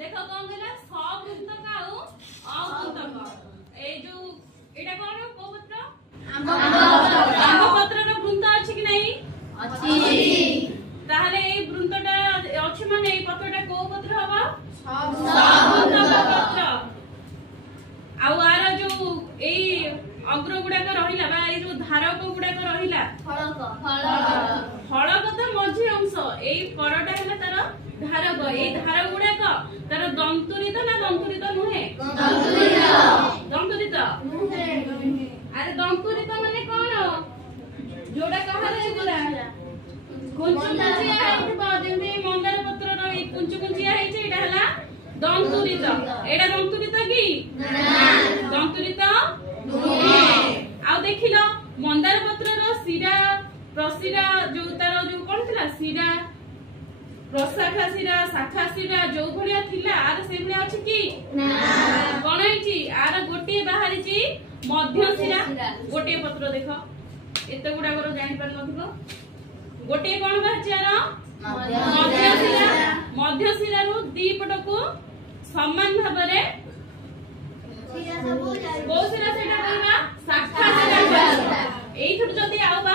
देखो कौन कहला सबृंतक आउ अवृंतक ए जो एटा कोन को पत्र आंब पत्र रो वृंत अछि कि नहीं अछि ताहले ए वृंतटा अछि माने ए पत्रटा को पत्र हबा सबृंतक पत्र आउ आर जो ए अग्र गुडा का रहिला बा ए जो धारक गुडा का रहिला फलक तो मझी अंश ए परटा हैला तार धारक ए धारक गुडा का तार दंतुरित ना दंतुरित नुहे दंतुरित अरे दंतुरित माने कोन जोडा कहा रे गुडा कुंचकुंचिया हेइबा जेंते मंदार पत्र रो ए कुंचकुंचिया हेइछे एटा हला दंतुरित एटा दंतुरित की ना दंतुरित आउ देखिलो मंदार पत्र रो सिरा प्रसिरा जो तार जो कोन थिला सिरा प्रशाखा सिरा शाखा सिरा जो भलिया थिला आर से भलिया अछि की ना कोन हेछि आर गोटे बाहरी छी मध्य सिरा गोटे पत्र देखो एते गुडा करो जानि पर नथिबो गोटे कोन बाहछि आर मध्य सिरा रु दी पट को समान भाबरे को सिरा सेटा कहबा शाखा सिरा एइठु जदी आउ